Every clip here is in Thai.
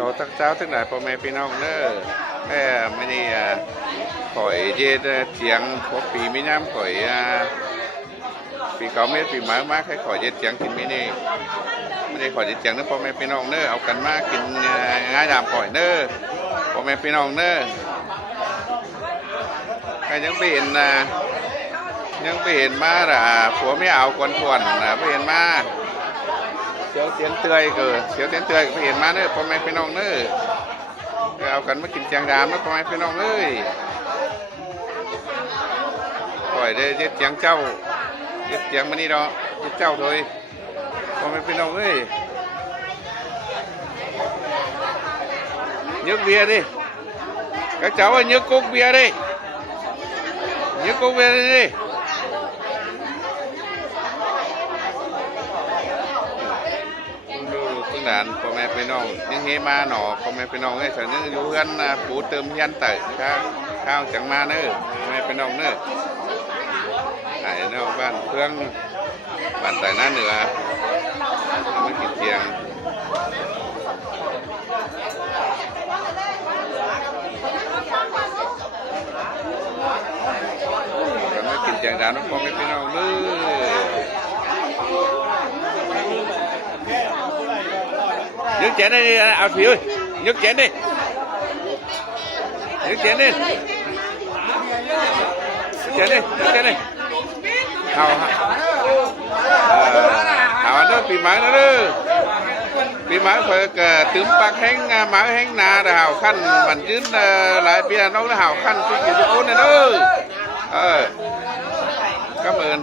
ชาวทั้งเจ้าทั้งหลายพ่อแม่พี่น้องเด้อไม่นี่ข่อยเย็ดเสียงพบปีไม่น้ำข่อยปีเก่าเม็ดปีหมายมากให้ข่อยเย็ดเสียงกินไม่นี่ไม่ได้ข่อยเย็ดเสียงนะพ่อแม่พี่น้องเด้อเอากันมากินง่ายดามข่อยเด้อพ่อแม่พี่น้องเด้อใครยังไปเห็นมาล่ะผัวไม่เอาควนทวนนะไปเห็นมาเสียวเสียงเตยเกิดเสียวเสียงเตยไปเห็นมาเด้อพ่อแม่พี่น้องเด้อเอากันมากินเสียงดามนะพ่อแม่พี่น้องเอ้ยปล่อยได้เย็ดเสียงเจ้าเย็ดเสียงมานี่เนาะเย็ดเจ้าเลยพ่อแม่พี่น้องเอ้ยnhấc bia đi các cháu ơi nhấc cốc bia đi nhấc cốc bia đi phương đànพ่อแม่พี่น้องยังเฮมาหนอพ่อแม่พี่น้องเอ้ยฉันยังอยู่กันปูเติมยันเตะข้าวจังมาเน้อพ่อแม่พี่น้องเน้อไหนเนาะบ้านเพื่อนบ้านแต่หน้าเหนือไม่กินเตียงไม่กินเตียงดาวน้องพ่อแม่พี่น้องเน้อnhấc chén đi ao thủy ơi nhấc chén đi nhấc chén đi nhấc chén đi hào nó bị máy nó đó bị máy phải tướng bạc hang máy hang nà là hào khăn bản chứ lại bia nó hào khăn cái gì đó này đó cảm ơn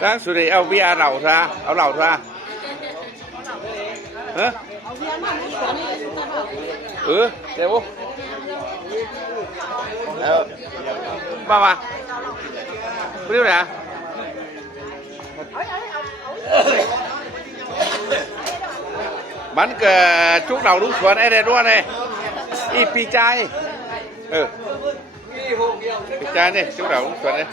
đang suy đi ao bia lẩu ra ao lẩu ra hả để bố ba ba biết nè bắn cờ chút đầu đúng chuẩn đây luôn này y pi chai pi chai này chút đầu đúng chuẩn đây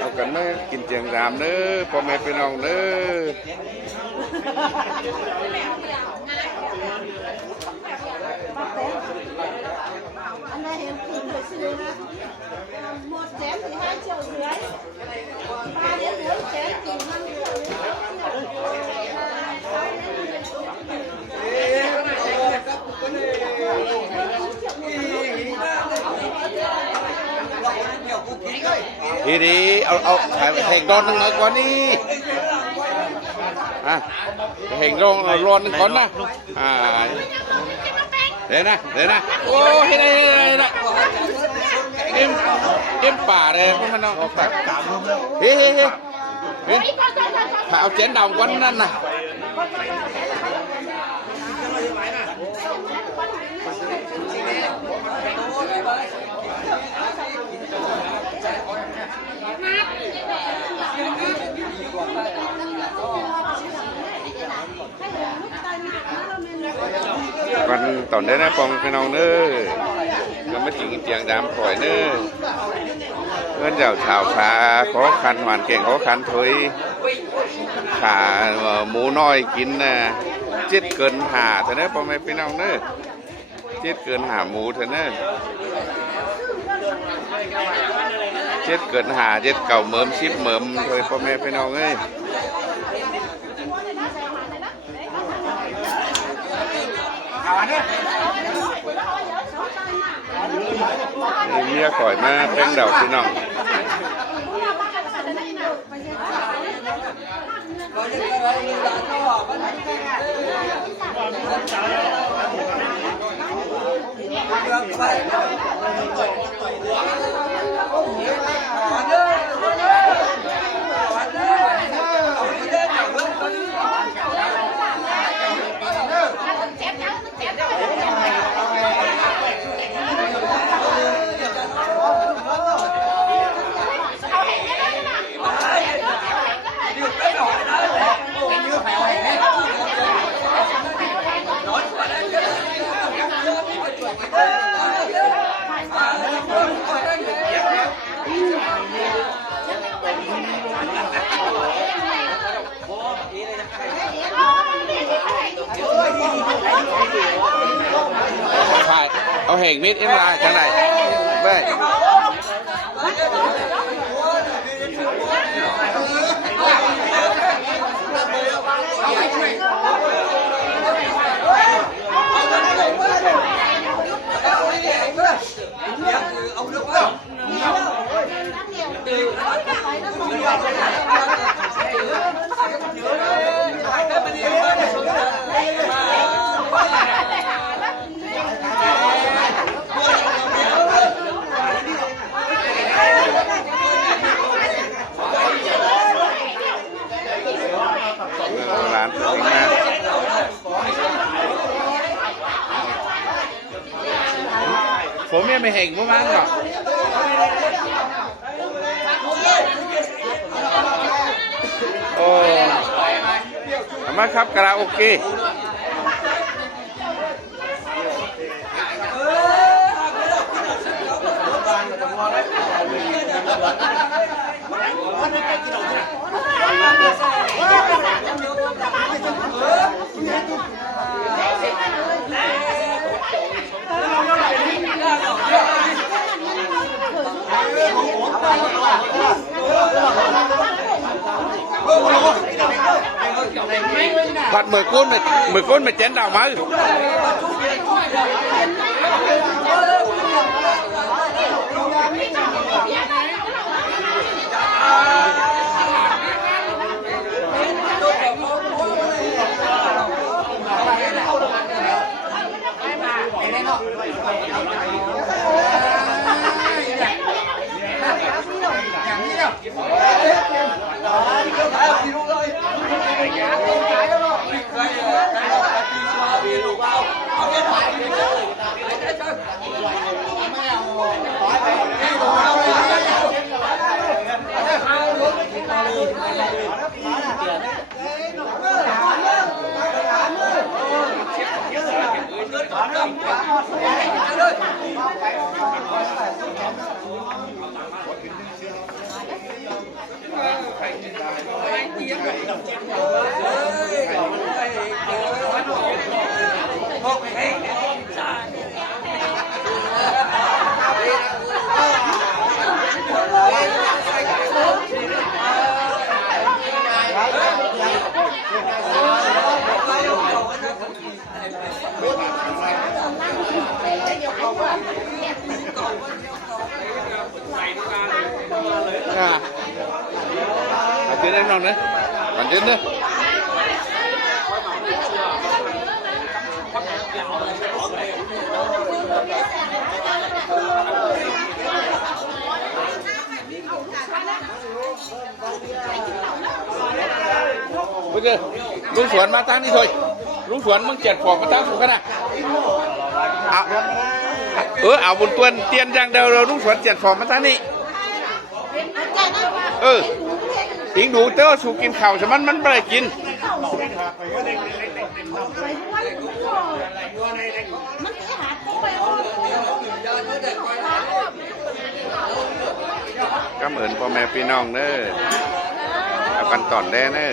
เอากันมากินเจียงรามเด้อพ่อแม่พี่น้องเด้อทีนี้เอาแห่งร้อนนึงหน่อยก่อนนี่แห่งร้อนนึงก่อนนะเดี๋ยวนะโอ้เฮ้ยได้เอ็มป่าเลยพวกมันเอาเฮ้ยเอาเจนดำก่อนนั่นน่ะวันตอนได้นะปองพี่น้องเน้อก็ไม่จริงเตียงดำข่อยเน้อเพื่อนเจ้าชาวขาขอคันหวานเก่งขอคันถุยขาหมูน้อยกินเจ็ดเกินหาเถอะเน้อปองพี่น้องเน้อเจ็ดเกินหาหมูเถอะเน้อเจ็ดเกินหาเจ็ดเก่าเมิมชิบเมิมเลยพ่อแม่พี่น้องเอ้ยเมียข่อยมาเป็นเดาพี่น้อง ถ่ายเอาแห่งมิดเอ็มลาจังไหนเบ้ร้านถึงมาผมยังไม่เห็นพวกมันหรอกโอ้เอามาครับคาราโอเกะผัดมือก้นไม่เจนดาวมาเจนแน่นอนนะก่อนเจนนะเมื่อกี้ลุงสวนมาตั้งนี่thôiลุงสวนมึงเจ็ดขอบมาตั้งถูกกันนะเอาบนตัวเตียนอย่างเดียวเราลุงสวนเจ็ดขอบมาตั้งนี่ทิ้งดูเต้าสูกินข่าวใช่มันไม่ได้กินก็เหมือนพ่อแม่พี่น้องเนอะเอากันต่อนได้เนอะ